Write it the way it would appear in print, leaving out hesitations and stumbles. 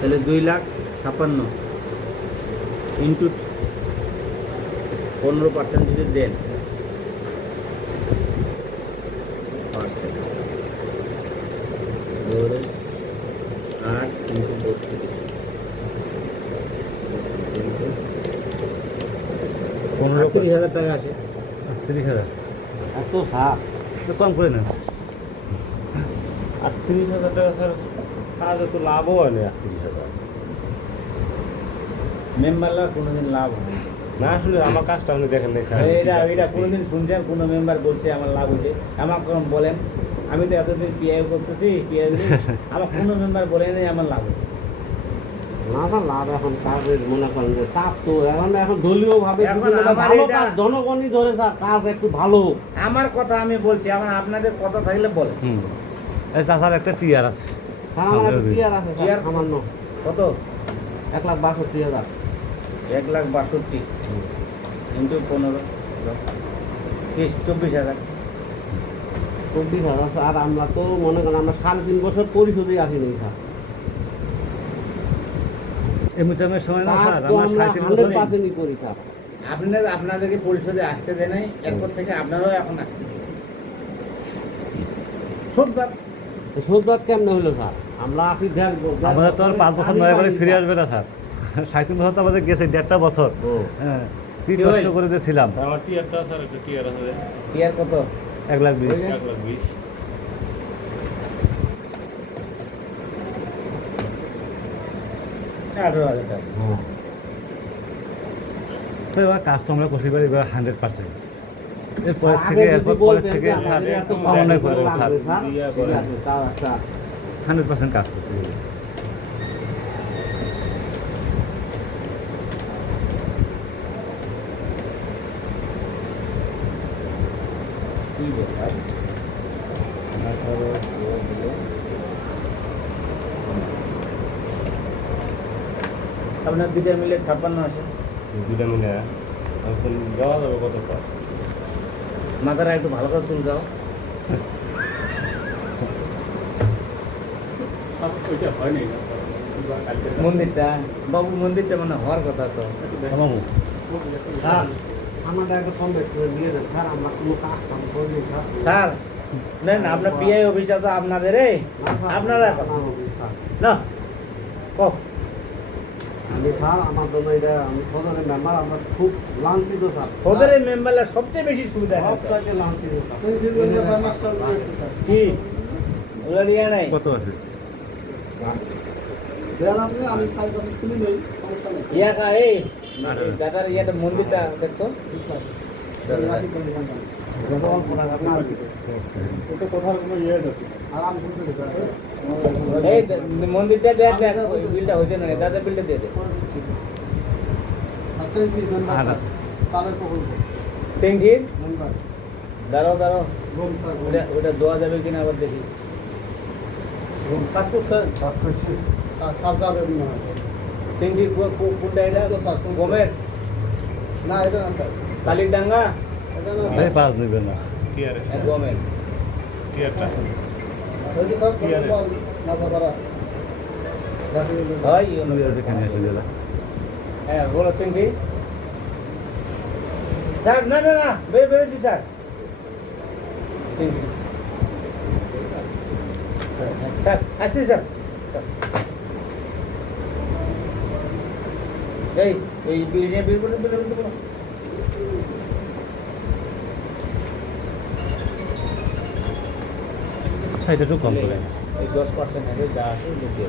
তাহলে 2,56,000 ইন্টু 15% যদি দেন percent 8 into 32 30,000 টাকা আসে। 30,000 এত হাফ তো কম করে নেন। 38,000 টাকা স্যার, কাজে তো লাভও হয় না 38,000। মেম্বাররা কোনোদিন লাভ হয় না। না আসলে আমার কাজটা আপনি দেখেন নাই স্যার। এটা কোনোদিন শুনছেন কোনো মেম্বার বলছে আমার লাভ হয়েছে? আমাকে বলেন, আমি তো এতদিন পিআই করতেছি, পিআই আমার কোনো মেম্বার বলে নেই আমার লাভ হয়েছে। আমার লাভ এখন কাজের মনে করেন যে চাপ তো এখন দলীয় ভাবে এখন আমার ভালো এটা- কাজ জনগণই ধরে স্যার কাজ একটু ভালো হোক। আমার কথা আমি বলছি, আমার আপনাদের কথা থাকলে বলেন। এই চাচার একটা টিয়ার আছে। স্যার আমার একটা টিয়ার আছে স্যার টিয়ার? সামান্য কত? 1,62,000। 1,62,000 ইন্টু 15 24,000। 24,000 স্যার। আমরা তো মনে করেন আমরা 3.5 বছর পরিশোধে আসিনি স্যার। এই মুচামের সময় না কাজ স্যার, তো আমার আমরা 37 বছর 100%ই করি স্যার। আপনাদেরকে পরিষদে আসতে দেয় নাই, এরপর থেকে আপনারাও এখন আসতে দেন। শোধবাদ শোধবাদ কেমনে হলো স্যার? আমরা আসি আমাদের তো আর 5 বছর নয় করে ফিরে আসবে না স্যার। 37 বছর তো আমাদের গেছে, 1.5 বছর। ও হ্যাঁ, কি কষ্ট করে যে ছিলাম। স্যার আমার টিয়ারটা স্যার, একটা টিয়ার আছে টিয়ার কত? 1,20,000। 1,20,000। 18,000 টাকা। হ্যাঁ তো এবার কাজ তো আমরা করতে পারি এবার 100%। এরপর আগে থেকে যদি এরপর পরের বলতেন থেকে যে স্যার আমাদের এত সমন্বয় করে লাগবে স্যার স্যার, ঠিক আছে, তাও একটা 100% কাজ করছি। কি ব্যাপার? 18 আপনার দুইটা মিলে 56 আছে। দুইটা মিলে এখন দেওয়া যাবে কত স্যার? মাথাটা একটু ভালো করে চুল দাও। ওইটা হয়নি না স্যার। মন্দিরটা বাবু, মন্দিরটা মানে হওয়ার কথা তো। বাবু স্যার আমাদের একটা কম বেশ করে নিয়ে দেন স্যার, আমরা কোনো কাজ কাম করি স্যার। স্যার নেন, আপনার পিআই অফিসটা তো আপনাদের না, স্যার, আপনারা আমার অফিস, স্যার। না ক আমি স্যার আমার জন্য এটা আমি সদরের মেম্বার, আমরা খুব লাঞ্ছিত স্যার। সদরের মেম্বারের সবচেয়ে বেশি সুবিধা আছে স্যার। সবটাকে লাঞ্ছিত স্যার। কি ওগুলো নিয়ে নাই? কত আছে? আমি স্যার কথা শুনি নাই, সমস্যা নেই। ইয়া কা এই দাদার ইয়াটা মন্দিরটা দেখতো। এই মন্দিরটা দেখ দেখ, ওই বিলটা হয়েছে না? দাদা বিলটা দিয়ে দে। সিংঠির দাঁড়াও দাঁড়াও, ওটা দেওয়া যাবে কিনা আবার দেখি। সিংঠি কোনটা? এটা গমের না এটা না স্যার, কালির ডাঙ্গা এটা না এই পাঁচ নেবে না। টিয়ারে গমের। টিয়ারটা ওই যে স্যার কি আছে? নাজাপাড়া হয় এখানে এসে যাবে। হ্যাঁ বলো সিংঠি। স্যার না না না, বেরোচ্ছি স্যার। সিংঠি স্যার, আসছি স্যার। এই এই বের করে সাইডে একটু কম করে। এই 10% যা আছে